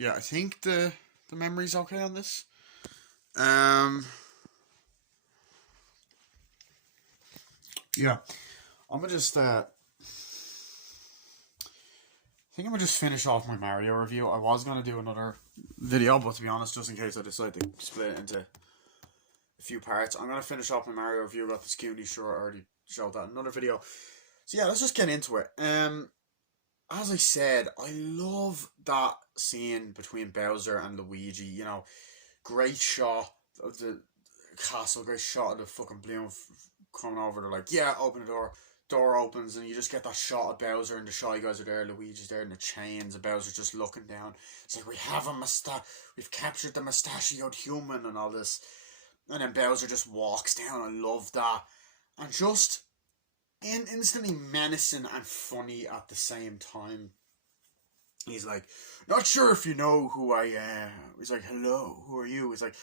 Yeah, I think the memory's okay on this. Um, yeah, I'm gonna just I think I'm gonna just finish off my Mario review. I was gonna do another video, but to be honest, just in case I decide to split it into a few parts, I'm gonna finish off my Mario review. Got the Scoony short. I already showed that in another video. So yeah, let's just get into it. As I said, I love that scene between Bowser and Luigi. You know, great shot of the castle, great shot of the fucking bloom coming over. They're like, yeah, open the door. Door opens and you just get that shot of Bowser and the Shy Guys are there, Luigi's there in the chains, and Bowser's just looking down. It's like, we have a mustache, we've captured the mustachioed human and all this. And then Bowser just walks down. I love that. And just instantly menacing and funny at the same time. He's like, not sure if you know who I am. He's like, hello, who are you? He's like,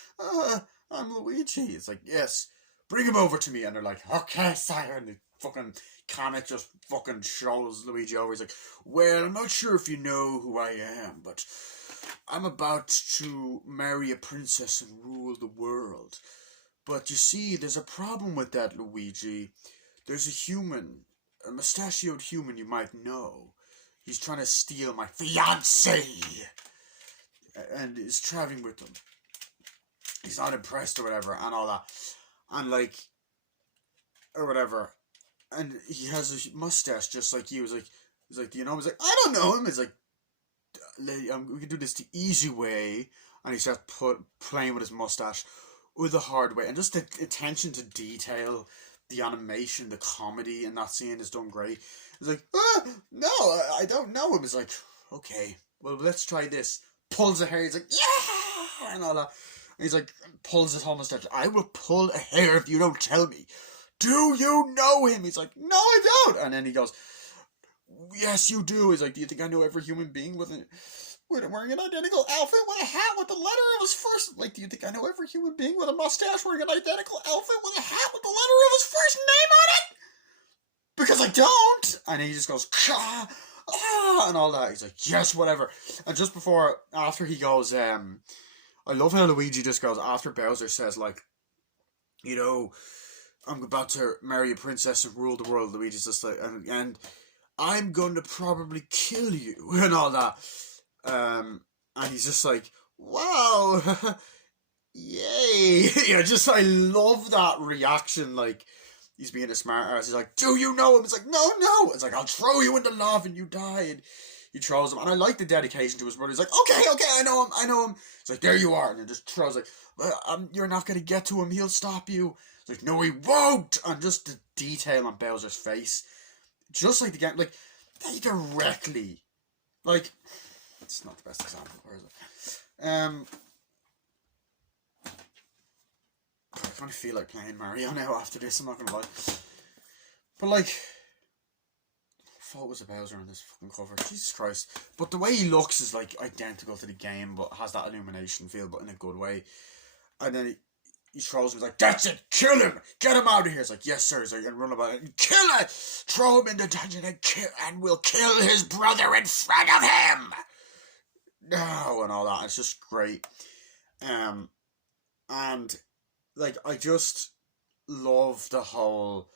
I'm Luigi. It's like, yes, bring him over to me. And they're like, okay, sire. And the fucking Kamek just fucking shows Luigi over. He's like, well, I'm not sure if you know who I am, but I'm about to marry a princess and rule the world. But you see, there's a problem with that, Luigi. There's a human, a mustachioed human you might know. He's trying to steal my fiancée and is traveling with them. He's not impressed or whatever and all that. And like, or whatever. And he has a mustache just like you. He's like, do you know him? He's like, I don't know him. He's like, we can do this the easy way. And he starts playing with his mustache or the hard way. And just the attention to detail, the animation, the comedy in that scene is done great. He's like, no, I don't know him. He's like, okay, well, let's try this. Pulls a hair. He's like, yeah, and all that. And he's like, pulls his whole mustache. I will pull a hair if you don't tell me. Do you know him? He's like, no, I don't. And then he goes, yes, you do. He's like, do you think I know every human being wearing an identical outfit with a hat with the letter of his first... Like, do you think I know every human being with a mustache wearing an identical outfit with a hat with the letter of his first name on it? Because I don't. And he just goes, and all that. He's like, yes, whatever. And just after he goes, I love how Luigi just goes, after Bowser says, like, you know, I'm about to marry a princess and rule the world. Luigi's just like, and I'm going to probably kill you and all that. And he's just like, wow, yay. Yeah, I love that reaction. Like, he's being a smart ass. He's like, do you know him? It's like, no. It's like, I'll throw you into lava and you die. And he throws him. And I like the dedication to his brother. He's like, okay, I know him. It's like, there you are. And he just throws, like, you're not going to get to him. He'll stop you. It's like, no, he won't. And just the detail on Bowser's face. Just like the game, like, they directly, like, it's not the best example, where is it? I kind of feel like playing Mario now after this, I'm not gonna lie. But like, I thought it was a Bowser on this fucking cover, Jesus Christ. But the way he looks is like identical to the game, but has that illumination feel, but in a good way. And then he throws him, he's like, that's it, kill him, get him out of here. It's like, yes sir. He's like, and run about it, kill it, throw him in the dungeon and we'll kill his brother in front of him. No, and all that. It's just great. And like, I just love the whole,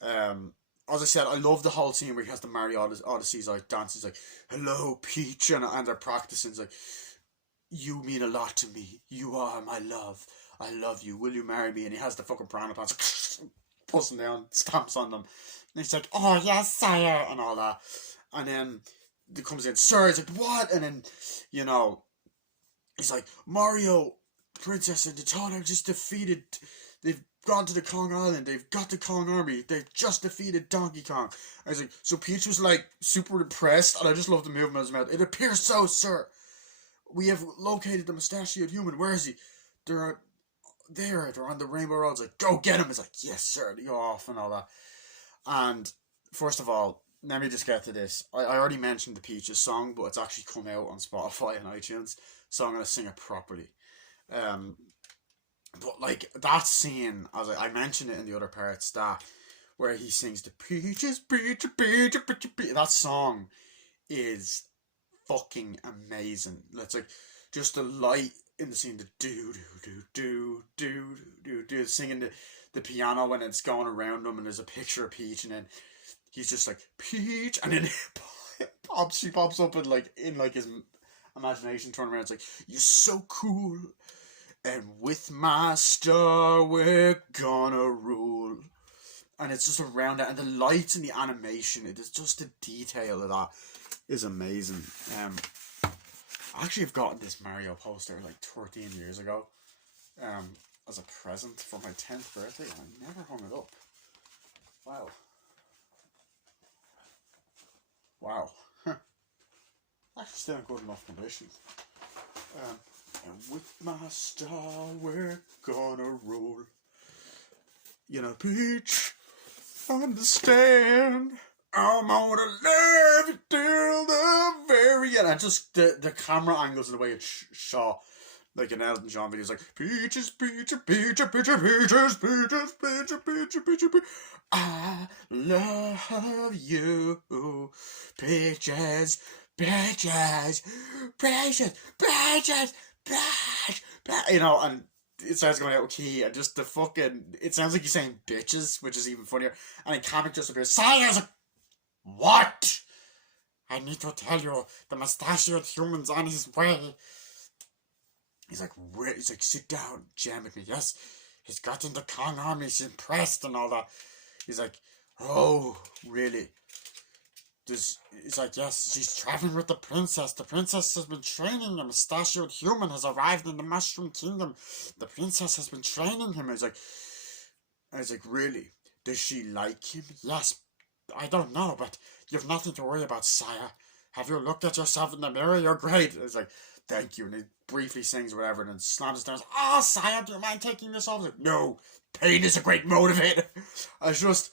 as I said, I love the whole scene where he has the Mario Odyssey's like dances like, hello Peach, and they're practicing. It's like, you mean a lot to me, you are my love, I love you, will you marry me? And he has the fucking piranha plants, pulls them down, stamps on them, and he's like, oh yes sire, and all that. And then he comes in, sir, he's like, what? And then, you know, he's like, Mario, Princess and the Todd are just defeated. They've gone to the Kong Island. They've got the Kong Army. They've just defeated Donkey Kong. I was like, so Peach was like super impressed, and I just love the movement of his mouth. It appears so, sir. We have located the mustachioed human. Where is he? They're on the Rainbow Road. It's like, go get him. It's like, yes, sir. They go off and all that. And first of all, let me just get to this. I already mentioned the Peaches song, but it's actually come out on Spotify and iTunes, so I'm going to sing it properly. But like, that scene, as I mentioned it in the other parts, that where he sings the Peaches, Peach, Peach, Peach, Peach, that song is fucking amazing. It's like just the light in the scene, the do singing the piano when it's going around him, and there's a picture of Peach, and then he's just like Peach, and then she pops up and like in like his imagination turn around. It's like, you're so cool, and with my star we're gonna rule. And it's just around that, and the lights and the animation, it is just the detail of that is amazing. I actually have gotten this Mario poster like 13 years ago, as a present for my 10th birthday, and I never hung it up. Wow. Actually still in good enough condition. And with my star we're gonna roll. You know, Peach, understand, I'm gonna love you till the very end. And just the camera angles and the way it's shot, like an Elton John video, is like, peaches, peaches, peaches, peaches, peaches, peaches, peaches, peaches, peaches, I love you, peaches, peaches, peaches, peaches, peaches, you know, and it starts going out of key, and just the fucking, it sounds like you're saying bitches, which is even funnier, and then Kamek just appears, Saya's like, what? I need to tell you, the mustachioed human's on his way. He's like, where? He's like, sit down, jam with me. Yes, he's got into Kong army, he's impressed and all that. He's like, oh, really? He's like, yes, she's traveling with the princess. The princess has been training him. A mustachioed human has arrived in the Mushroom Kingdom. The princess has been training him. I was like, really? Does she like him? Yes. I don't know, but you've nothing to worry about, Saya. Have you looked at yourself in the mirror? You're great. I was like, thank you. And he briefly sings whatever and then slams his down. Oh, Saya, do you mind taking this off? I was like, no. Pain is a great motivator. I was just...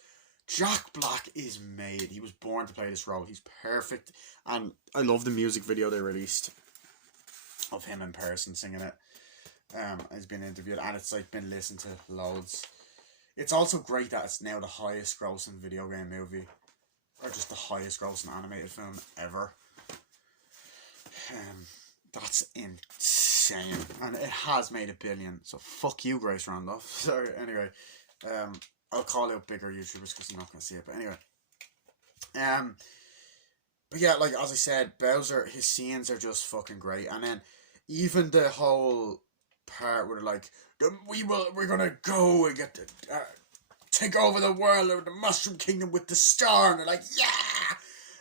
Jack Black is made. He was born to play this role. He's perfect. And I love the music video they released of him in person singing it. He's been interviewed and it's like been listened to loads. It's also great that it's now the highest grossing video game movie. Or just the highest grossing animated film ever. That's insane. And it has made $1 billion. So fuck you, Grace Randolph. Sorry, anyway. I'll call out bigger YouTubers because I'm not going to see it. But anyway. But yeah, like as I said, Bowser, his scenes are just fucking great. And then even the whole part where they're like, we're going to go and get the, take over the world or the Mushroom Kingdom with the star. And they're like, yeah!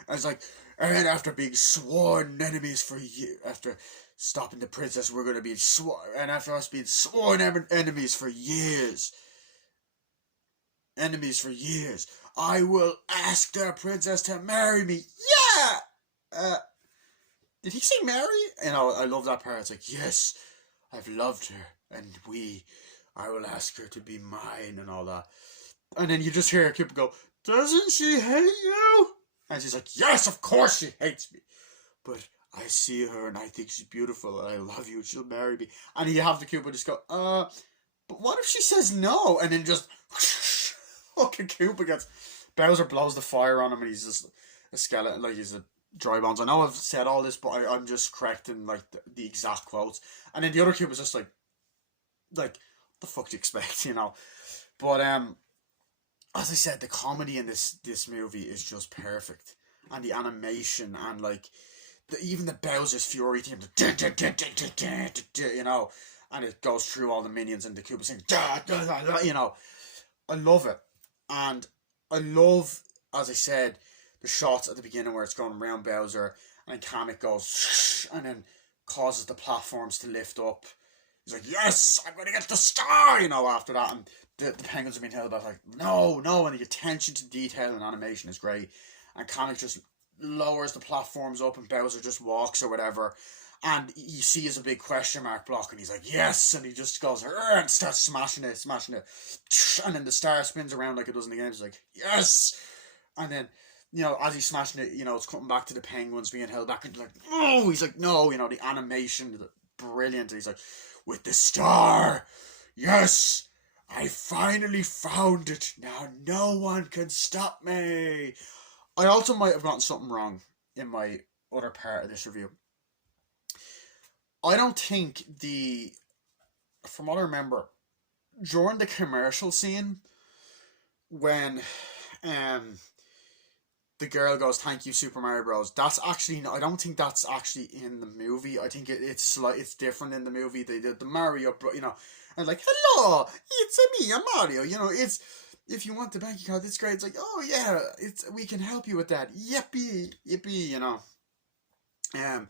And it's like, and after being sworn enemies for years, after stopping the princess, we're going to be sworn, and after us being sworn enemies for years, I will ask the princess to marry me. Yeah! Did he say marry? You know, I love that part. It's like, yes, I've loved her, and I will ask her to be mine, and all that. And then you just hear Cupid go, doesn't she hate you? And she's like, yes, of course she hates me. But I see her, and I think she's beautiful, and I love you, and she'll marry me. And you have the Cupid just go, but what if she says no? And then just... fucking Koopa gets... Bowser blows the fire on him and he's just a skeleton, like he's a dry bones. I know I've said all this, but I'm just correcting like the exact quotes. And then the other Koopa's just like, what the fuck do you expect, you know? But as I said, the comedy in this movie is just perfect. And the animation and like, even the Bowser's Fury theme, you know, and it goes through all the minions and the Koopa sing, you know, I love it. And I love, as I said, the shots at the beginning where it's going around Bowser and then Kamek goes and then causes the platforms to lift up. He's like, yes, I'm going to get the star, you know, after that. And the penguins are being held back like, no, and the attention to detail and animation is great. And Kamek just lowers the platforms up and Bowser just walks or whatever. And you see as a big question mark block and he's like, yes, and he just goes and starts smashing it. And then the star spins around like it does in the game. He's like, yes! And then, you know, as he's smashing it, you know, it's coming back to the penguins being held back and like, oh, he's like, no, you know, the animation, brilliant. And he's like, with the star, yes, I finally found it. Now no one can stop me. I also might have gotten something wrong in my other part of this review. I don't think from what I remember, during the commercial scene, when um the girl goes, "Thank you, Super Mario Bros." That's actually, I don't think that's actually in the movie. I think it's different in the movie. They did the Mario, and like, "Hello, it's me, I'm Mario." It's, if you want the bank account, it's great. It's like, "Oh yeah, we can help you with that." Yippee, yippee, Um,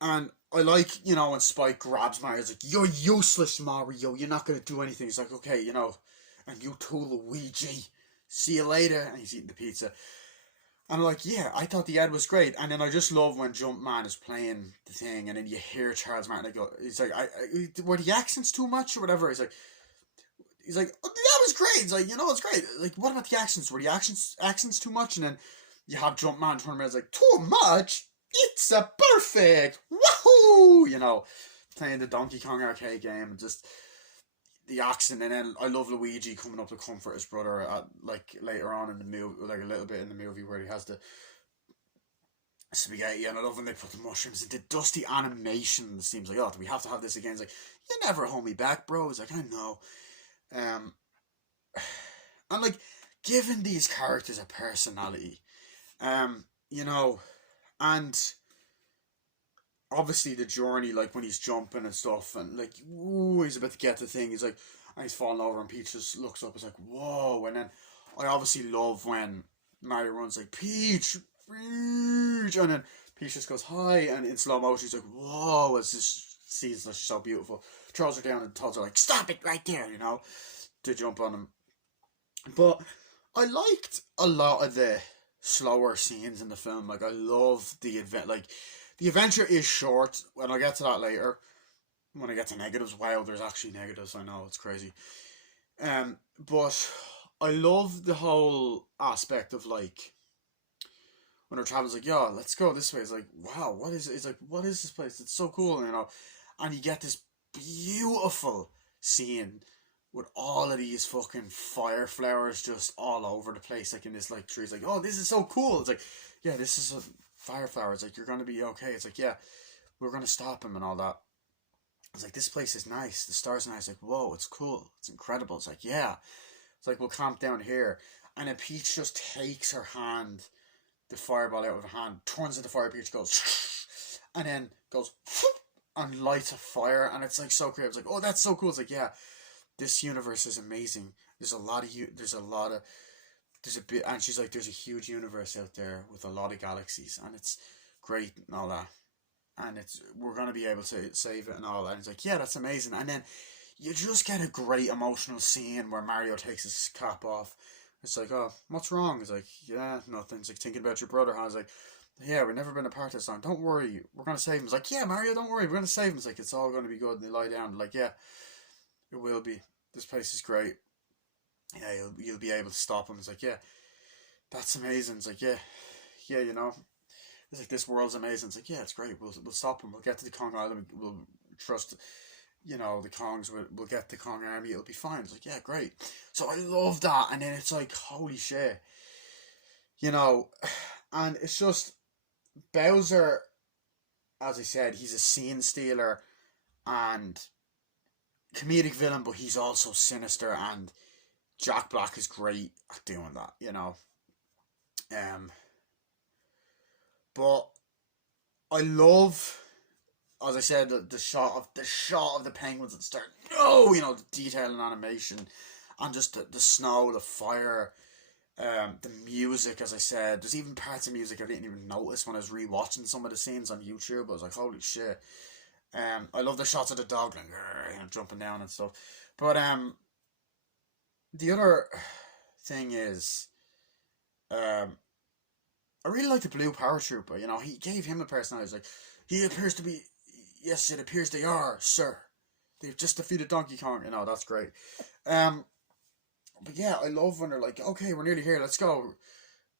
and I like, when Spike grabs Mario, it's like, "You're useless, Mario. You're not gonna do anything." It's like, "Okay, and you too, Luigi. See you later." And he's eating the pizza. And I'm like, yeah, I thought the ad was great. And then I just love when Jumpman is playing the thing, and then you hear Charles Martin. He's like, were the accents too much or whatever? He's like, "Oh, that was great." He's like, it's great. Like, what about the accents? Were the accents too much? And then you have Jumpman turn around, it's like, "Too much? It's a perfect wahoo!" Playing the Donkey Kong arcade game, and just the accent. And then I love Luigi coming up to comfort his brother at, like, later on in the movie, like a little bit in the movie, where he has the spaghetti. And I love when they put the mushrooms into dusty animation. It seems like, "Oh, do we have to have this again?" It's like, "You never hold me back, bro." It's like, "I know." um and like, giving these characters a personality, um you know and obviously the journey, like when he's jumping and stuff, and like, ooh, he's about to get the thing, he's like, and he's falling over, and Peach just looks up, it's like, whoa. And then I obviously love when Mario runs, like, "Peach, Peach," and then Peach just goes, "Hi," and in slow motion she's like, whoa, as this sees that she's so beautiful, throws her down and tells her, like, "Stop it right there," to jump on him. But I liked a lot of the slower scenes in the film. Like, I love the event. Like, the adventure is short, and I'll get to that later. When I get to negatives, wow, there's actually negatives. I know, it's crazy. But I love the whole aspect of, like, when our travel's like, "Yo, let's go this way." It's like, wow, what is it? It's like, what is this place? It's so cool, And you get this beautiful scene with all of these fucking fire flowers just all over the place, like in this, like, tree. It's like, "Oh, this is so cool." It's like, yeah, this is a fire flower. It's like, "You're gonna be okay." It's like, yeah, we're gonna stop him and all that. It's like, "This place is nice. The stars are nice." Like, whoa, it's cool. It's incredible. It's like, yeah. It's like, "We'll camp down here." And then Peach just takes her hand, the fireball out of her hand, turns into fire. Peach goes, and then goes and lights a fire, and it's like so great. It's like, "Oh, that's so cool." It's like, yeah, this universe is amazing. There's a bit, and she's like, "There's a huge universe out there with a lot of galaxies, and it's great and all that, and we're gonna be able to save it and all that." And it's like, yeah, that's amazing. And then you just get a great emotional scene where Mario takes his cap off. It's like, "Oh, what's wrong?" It's like, "Yeah, nothing." It's like, "Thinking about your brother." I was like, "Yeah, we've never been apart this long. Don't worry, we're gonna save him." It's like, "Yeah, Mario, don't worry, we're gonna save him." It's like, "It's all gonna be good." And they lie down, like, "Yeah, it will be. This place is great. Yeah, you'll be able to stop him." It's like, "Yeah, that's amazing." It's like, "Yeah, yeah, It's like, "This world's amazing." It's like, "Yeah, it's great. We'll stop him. We'll get to the Kong Island. We'll trust, the Kongs. We'll get the Kong army. It'll be fine." It's like, "Yeah, great." So I love that. And then it's like, holy shit, you know, and it's just Bowser. As I said, he's a scene stealer and comedic villain, but he's also sinister, and Jack Black is great at doing that. Um, but I love, as I said, the shot of the penguins at the start. No, the detail and animation, and just the snow, the fire, the music. As I said, there's even parts of music I didn't even notice when I was rewatching some of the scenes on YouTube. I was like, holy shit. I love the shots of the dog, like, jumping down and stuff. But the other thing is, um, I really like the blue paratrooper. He gave him a personality. It's like, "He appears to be. Yes, it appears they are, sir. They've just defeated Donkey Kong." That's great. Um, but yeah, I love when they're like, "Okay, we're nearly here. Let's go,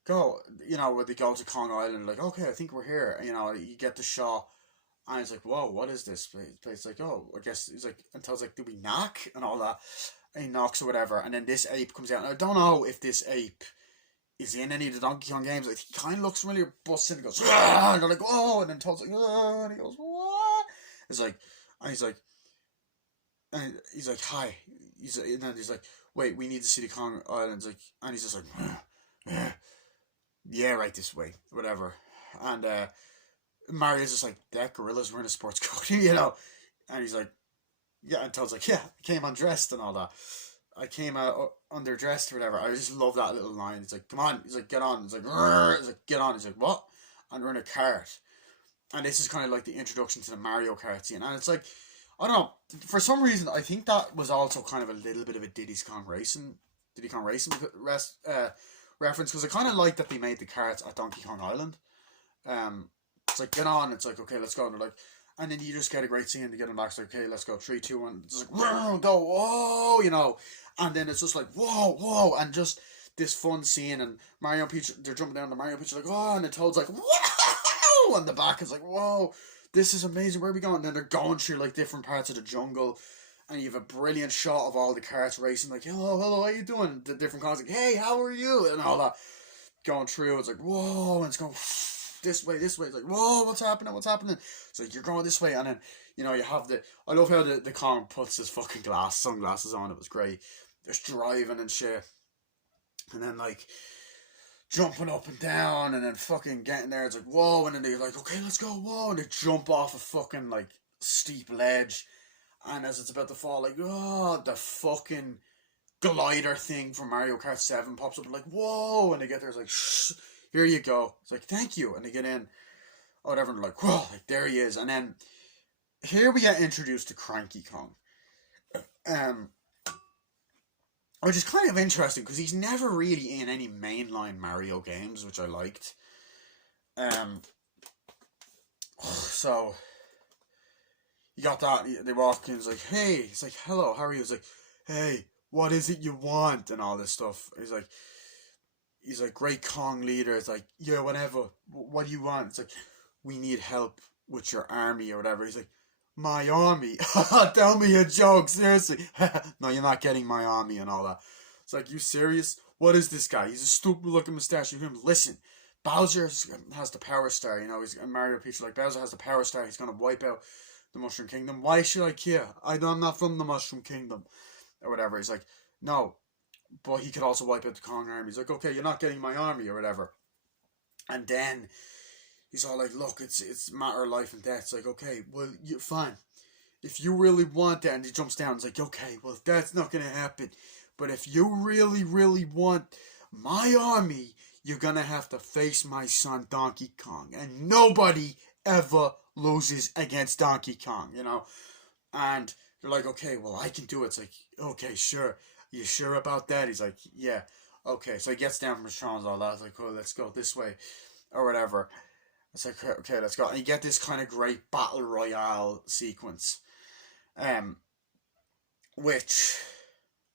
go." When they go to Kong Island, like, "Okay, I think we're here." You get the shot, and it's like, "Whoa, what is this place?" Like, "Oh, I guess," it's like, until it's like, "Do we knock?" and all that. And he knocks or whatever, and then this ape comes out. And I don't know if this ape is he in any of the Donkey Kong games? Like, he kind of looks familiar, busts in and goes, "Ah!" And they're like, "Oh," and then Toad's like, "Oh," and he goes, "What?" It's like, and he's like, "Hi." And then he's like, "Wait, we need to see the Kong Islands." Like, and he's just like, "Yeah, right this way, whatever." And Mario's just like, "That gorillas were in a sports coat," you know. And he's like, "Yeah," and Toad's like, "Yeah, I came undressed and all that. I came underdressed or whatever." I just love that little line. He's like, "Come on." He's like, "Get on." He's like, "Rrr." He's like, "Get on." He's like, "What?" And we're in a cart. And this is kind of like the introduction to the Mario Kart scene. And it's like, I don't know, for some reason, I think that was also kind of a little bit of a Diddy Kong Racing reference, because I kind of like that they made the carts at Donkey Kong Island. It's like, get on. It's like, okay, let's go. And they're like, and then you just get a great scene to get them back. It's like, okay, let's go. 3, 2, 1. It's like, go, whoa, you know. And then it's just like, whoa, whoa, and just this fun scene. And Mario and Peach, they're jumping down. The Mario and Peach are like, oh, and the Toad's like, whoa, and the back is like, whoa, this is amazing. Where are we going? And then they're going through like different parts of the jungle. And you have a brilliant shot of all the carts racing, like, hello, hello, how you doing? The different cars, like, hey, how are you? And all that going through. It's like, whoa, and it's going this way, this way. It's like, whoa, what's happening? What's happening? It's like, you're going this way. And then, you know, you have I love how the Kong puts his fucking sunglasses on. It was great. Just driving and shit. And then, like, jumping up and down and then fucking getting there. It's like, whoa. And then they're like, okay, let's go, whoa. And they jump off a fucking, like, steep ledge. And as it's about to fall, like, oh, the fucking glider thing from Mario Kart 7 pops up, and like, whoa, and they get there, it's like, shh, here you go. It's like, thank you. And they get in, or whatever, and they're like, whoa, like, there he is. And then, here we get introduced to Cranky Kong. Which is kind of interesting, because he's never really in any mainline Mario games, which I liked. So, you got that, they walk in, it's like, hey, he's like, hello, how are you? He's like, hey, what is it you want? And all this stuff. He's like, great Kong leader. It's like, yeah, whatever. What do you want? It's like, we need help with your army or whatever. He's like, my army? Tell me a joke, seriously. No, you're not getting my army and all that. It's like, you serious? What is this guy? He's a stupid looking mustache. You hear him? Listen, Bowser has the Power Star. You know, he's Mario Peach. Like, Bowser has the Power Star. He's gonna wipe out the Mushroom Kingdom. Why should I care? I'm not from the Mushroom Kingdom. Or whatever. He's like, no, but he could also wipe out the Kong army. He's like, okay, you're not getting my army or whatever. And then he's all like, look, it's a matter of life and death. It's like, okay, well, fine. If you really want that, and he jumps down, it's like, okay, well, that's not going to happen. But if you really, really want my army, you're going to have to face my son, Donkey Kong. And nobody ever loses against Donkey Kong, you know? And they're like, okay, well, I can do it. It's like, okay, sure. You sure about that? He's like, yeah. Okay, so he gets down from his thrones and all that. It's like, oh, let's go this way. Or whatever. It's like, okay, let's go. And you get this kind of great battle royale sequence. Which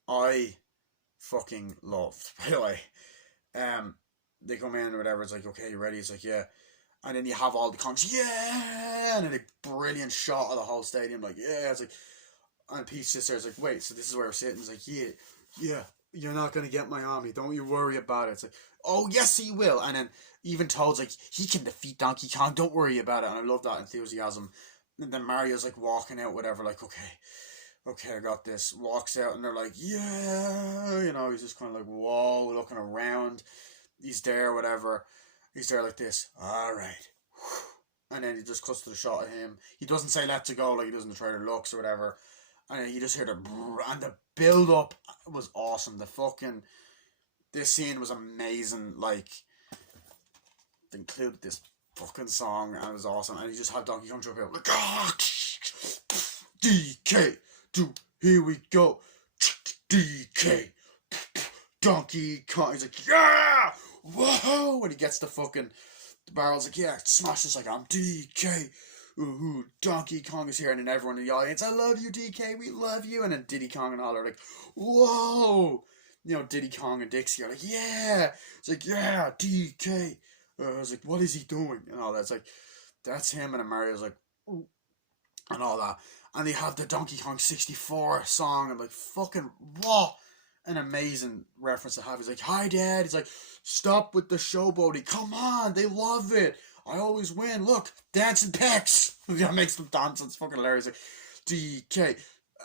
I fucking loved, by the way. They come in or whatever. It's like, okay, you ready? It's like, yeah. And then you have all the Kongs, yeah! And then a brilliant shot of the whole stadium, like, yeah. It's like, and Peach sits there, it's like, wait, so this is where we're sitting? It's like, yeah, you're not going to get my army. Don't you worry about it. It's like, oh, yes, he will. And then even Toad's like, he can defeat Donkey Kong. Don't worry about it. And I love that enthusiasm. And then Mario's like walking out, whatever, like, okay, I got this. Walks out, and they're like, yeah. You know, he's just kind of like, whoa, looking around. He's there, whatever. He's there like this. All right. And then he just cuts to the shot of him. He doesn't say let's go like he does in the trailer looks or whatever. And you just hear the brrr, and the build up was awesome. This scene was amazing. Like, they included this fucking song and it was awesome. And you just had Donkey Kong jump out like, DK, here we go, DK, Donkey Kong. He's like, yeah, whoa, when he gets the barrel's like, yeah, smashes like, I'm DK. Ooh, Donkey Kong is here, and then everyone in the audience, I love you, DK, we love you. And then Diddy Kong and all are like, whoa, you know, Diddy Kong and Dixie are like, yeah. It's like, yeah, DK. I was like, what is he doing? And all that. It's like, that's him. And then Mario's like, ooh, and all that. And they have the Donkey Kong 64 song, and like, fucking what? an amazing reference to have. He's like, "Hi, Dad." He's like, "Stop with the showboating. Come on, they love it. I always win. Look, dancing pecs." That makes them dance. It's fucking hilarious. Like, DK,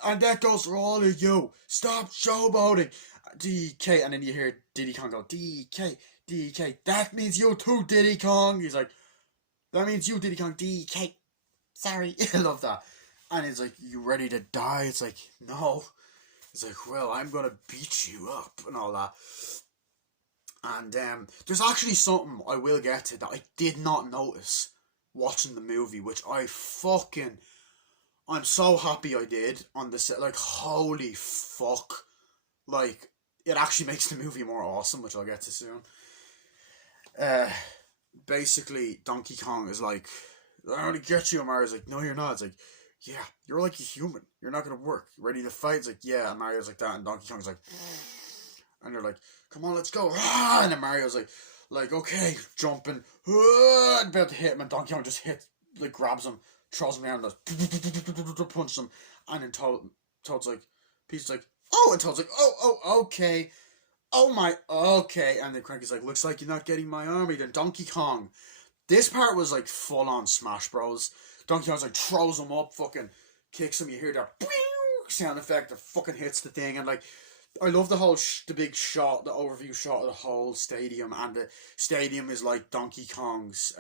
and that goes for all of you. Stop showboating, DK. And then you hear Diddy Kong go, DK, DK. That means you too, Diddy Kong. He's like, that means you, Diddy Kong, DK. Sorry. I love that. And he's like, you ready to die? It's like, no. He's like, well, I'm gonna beat you up and all that. And there's actually something I will get to that I did not notice watching the movie, which I'm so happy I did on the set. Like, holy fuck. Like, it actually makes the movie more awesome, which I'll get to soon. Basically, Donkey Kong is like, "I'm gonna get you," and Mario's like, "No, you're not." It's like, "Yeah, you're like a human. You're not gonna work. Ready to fight?" It's like, "Yeah," and Mario's like that, and Donkey Kong's like, and they're like, "Come on, let's go!" And then Mario's like, "Okay," jumping, about to hit him, and Donkey Kong just grabs him, throws him down, and punches him, and then Toad's like, Peach's like, "Oh," and Toad's like, "Oh, okay." Oh my, okay. And then Cranky's like, "Looks like you're not getting my army." Then Donkey Kong. This part was like full on Smash Bros. Donkey Kong's like throws him up, fucking kicks him. You hear that sound effect that fucking hits the thing. And like, I love the whole, the big shot, the overview shot of the whole stadium. And the stadium is like Donkey Kong's,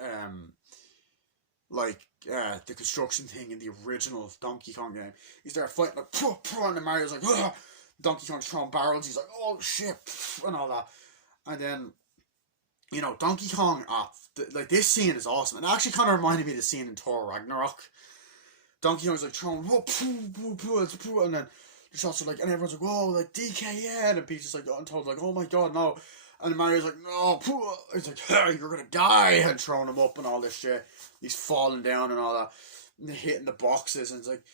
the construction thing in the original Donkey Kong game. He's there fighting like, and then Mario's like, "Ugh." Donkey Kong's throwing barrels. He's like, "Oh shit," and all that. And then, Donkey Kong, this scene is awesome. It actually kind of reminded me of the scene in Thor Ragnarok. Donkey Kong's like throwing, and then the shots are like, and everyone's like, "Whoa, like DKN," and Peach is like, and Toad's like, "Oh my god, no." And Mario's like, "No," he's like, "Hey, you're gonna die," and throwing him up and all this shit. He's falling down and all that, and hitting the boxes, and it's like,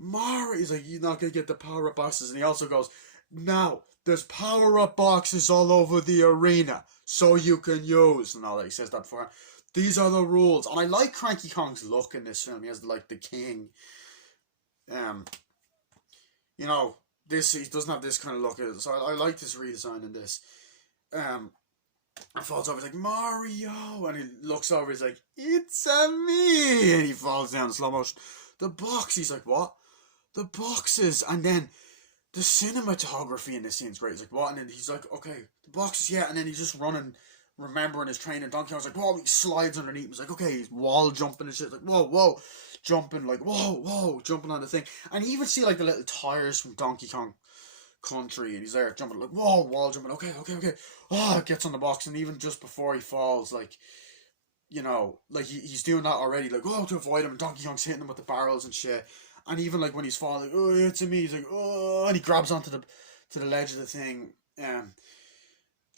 Mario, he's like, "You're not gonna get the power-up boxes," and he also goes, "Now, there's power-up boxes all over the arena, so you can use," and all that. He says that before. "These are the rules." And I like Cranky Kong's look in this film. He has like the king. This, he doesn't have this kind of look. So I like this redesign in this. And falls over, he's like, "Mario," and he looks over, he's like, "It's a me," and he falls down in slow motion. The box, he's like, "What?" The boxes, and then the cinematography in this scene is great. He's like, "What?" And then he's like, "Okay, the boxes, yeah." And then he's just running, remembering his training. Donkey Kong's like, "Whoa," he slides underneath. He's like, "Okay," he's wall jumping and shit. Like, whoa, jumping, like, whoa, jumping on the thing. And you even see like the little tires from Donkey Kong Country, and he's there jumping, like, whoa, wall jumping. Okay. Oh, gets on the box, and even just before he falls, like, he's doing that already, like, to avoid him. And Donkey Kong's hitting him with the barrels and shit. And even like when he's falling, like, "Oh, it's a me," he's like, "Oh," and he grabs onto the ledge of the thing,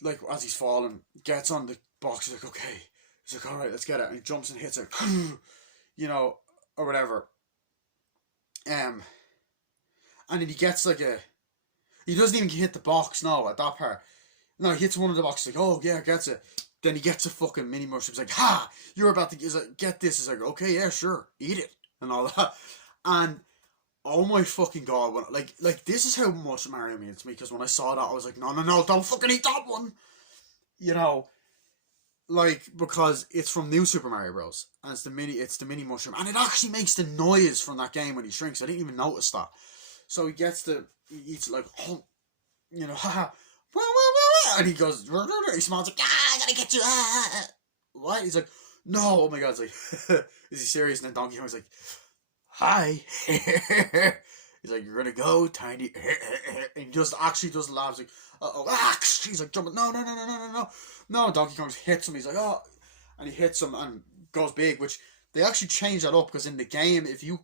like as he's falling, gets on the box. He's like, "Okay," he's like, "All right, let's get it," and he jumps and hits it, or whatever. And then he gets like he doesn't even hit the box. No, at that part, no, he hits one of the boxes. Like, "Oh yeah, gets it." Then he gets a fucking mini mushroom. He's like, "Ha! You're about to get this." He's like, "Okay, yeah, sure, eat it," and all that. And oh my fucking god, like this is how much Mario means to me, because when I saw that I was like, no, don't fucking eat that one. Because it's from New Super Mario Bros. And it's the mini mushroom, and it actually makes the noise from that game when he shrinks. I didn't even notice that. So he eats it like, haha, and he goes, he smells like, "I gotta get you, what?" He's like, "No," oh my god, it's like, is he serious? And then Donkey Kong's like, "Hi." He's like, "You're gonna go, tiny," and he just actually just laughs like, he's like jumping, no. Donkey Kong hits him. He's like, "Oh," and he hits him and goes big, which they actually changed that up, because in the game, if you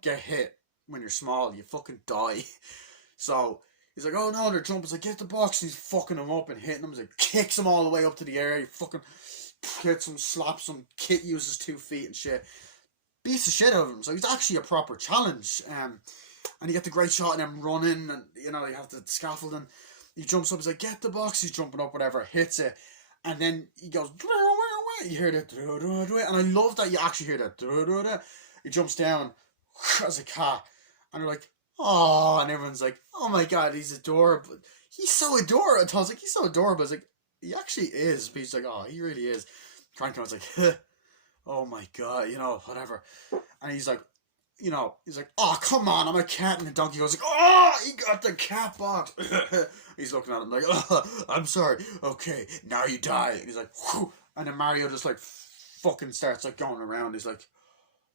get hit when you're small, you fucking die. So he's like, "Oh no, they're jumping." He's like, "Get the box," and he's fucking him up and hitting him. He's like, kicks him all the way up to the air. He fucking hits him, slaps him, uses 2 feet and shit. Beats the shit out of him. So he's actually a proper challenge. And you get the great shot of him running, and you have the scaffolding. He jumps up, he's like, "Get the box," he's jumping up, whatever, hits it, and then he goes, you hear that, and I love that you actually hear that. He jumps down as a cat, and they're like, "Oh," and everyone's like, "Oh my god, he's adorable." he's so adorable. And I was like, he's so adorable. I was like, he actually is. But he's like, oh, he really is. Cranky was like, oh my god, whatever. And he's like, he's like, oh, come on, I'm a cat. And the donkey goes like, oh, he got the cat box. He's looking at him like, oh, I'm sorry. Okay, now you die. And he's like, whew. And then Mario just like fucking starts like going around. He's like,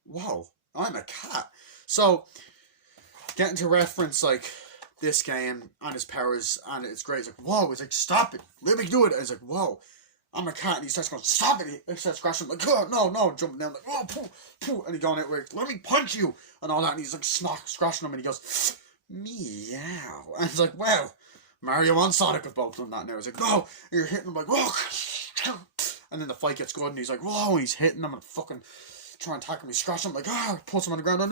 whoa, I'm a cat. So, getting to reference like this game and his powers, and it's great. He's like, whoa. He's like, stop it. Let me do it. And he's like, whoa. I'm a cat, and he starts going, stop it! He starts scratching him, like, oh, no, jumping down, like, oh, pooh, pooh, and he going out, like, let me punch you, and all that, and he's like, scratching him, and he goes, meow, and he's like, wow, Mario and Sonic have both done that now. He's like, no, you're hitting him, like, whoa, and then the fight gets good, and he's like, whoa, and he's hitting him, and fucking trying to attack him, he's scratching him, like, puts him on the ground,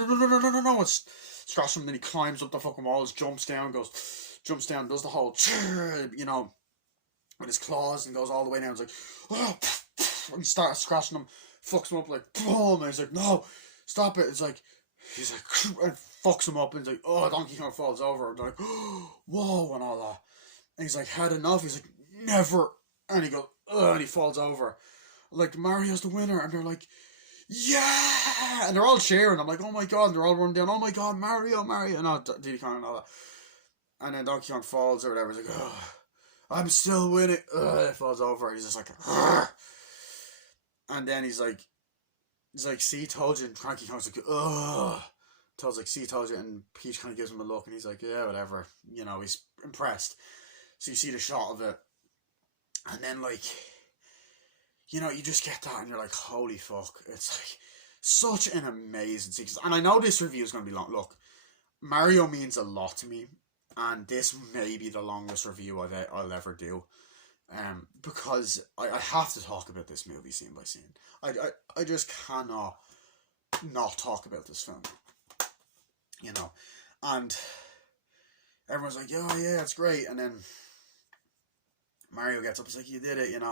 no, it's scratching him, and then he climbs up the fucking walls, jumps down, does the whole, with his claws and goes all the way down. He's like, oh, and he starts scratching him, fucks him up like, boom, and he's like, no, stop it. He's like, and fucks him up, and he's like, oh, Donkey Kong falls over. And they're like, whoa, and all that. And he's like, had enough. He's like, never. And he goes, and he falls over. Like, Mario's the winner, and they're like, yeah, and they're all cheering. I'm like, oh my god, and they're all running down, oh my god, Mario, and Diddy Kong and all that. And then Donkey Kong falls or whatever. He's like, oh, I'm still winning. It falls over. He's just like, ugh. And then he's like, see, told you. And Cranky Kong's like, ugh. Toad's like, see, told you. And Peach kind of gives him a look, and he's like, yeah, whatever. He's impressed. So you see the shot of it, and then like, you just get that, and you're like, holy fuck! It's like such an amazing sequence. And I know this review is going to be long. Look, Mario means a lot to me. And this may be the longest review I'll ever do, because I have to talk about this movie scene by scene. I just cannot not talk about this film, and everyone's like, oh yeah, it's great, and then Mario gets up, he's like, you did it, and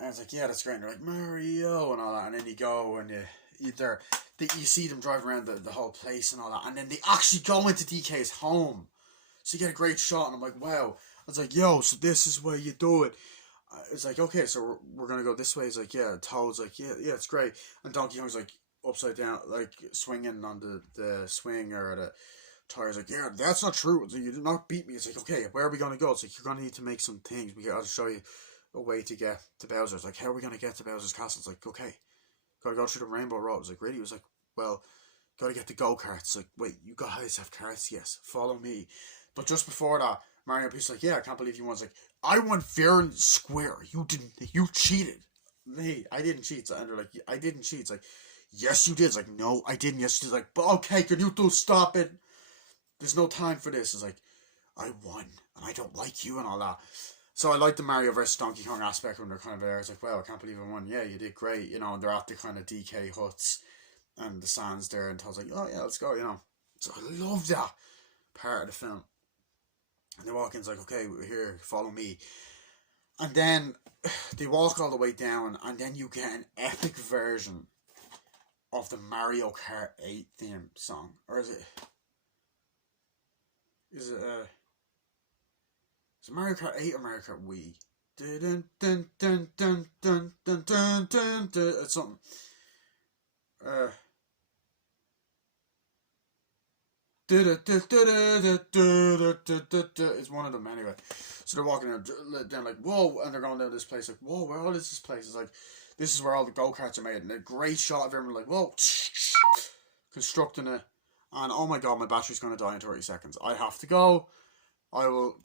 it's like, yeah, that's great, and they're like, Mario, and all that, and then you go, and you see them drive around the whole place and all that, and then they actually go into DK's home. So you get a great shot, and I'm like, wow. I was like, yo, so this is where you do it. It's like, okay, so we're going to go this way. It's like, yeah. Toad's like, yeah, it's great. And Donkey Kong's like, upside down, like, swinging on the swing or the tires. Like, yeah, that's not true. It's like, you did not beat me. It's like, okay, where are we going to go? It's like, you're going to need to make some things. We got to show you a way to get to Bowser. It's like, how are we going to get to Bowser's castle? It's like, okay, got to go through the Rainbow Road. It's like, really? It was like, well, got to get the go-karts. Like, wait, you guys have carts? Yes, follow me. But just before that, Mario Peach's like, yeah, I can't believe you won. It's like, I won fair and square. You didn't. You cheated. Hey, I didn't cheat. And they're like, I didn't cheat. It's like, yes, you did. It's like, no, I didn't. Yes, she's like, but okay, can you two stop it? There's no time for this. It's like, I won, and I don't like you and all that. So I like the Mario vs. Donkey Kong aspect when they're kind of there. It's like, well, I can't believe I won. Yeah, you did great. And they're at the kind of DK huts, and the sand's there, and Toad's like, oh yeah, let's go. So I love that part of the film. And they walk in, it's like, okay, we're here, follow me. And then they walk all the way down, and then you get an epic version of the Mario Kart 8 theme song. Or is it Mario Kart 8 or Mario Kart Wii? Dun dun dun dun dun dun dun dun dun. It's something. It's one of them anyway. So they're walking down like, whoa, and they're going down this place like, whoa, where all is this place? It's like, this is where all the go-karts are made, and a great shot of everyone like, whoa, constructing it, and oh my god, my battery's going to die in 30 seconds. I have to go. I will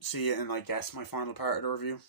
see you in, I guess, my final part of the review.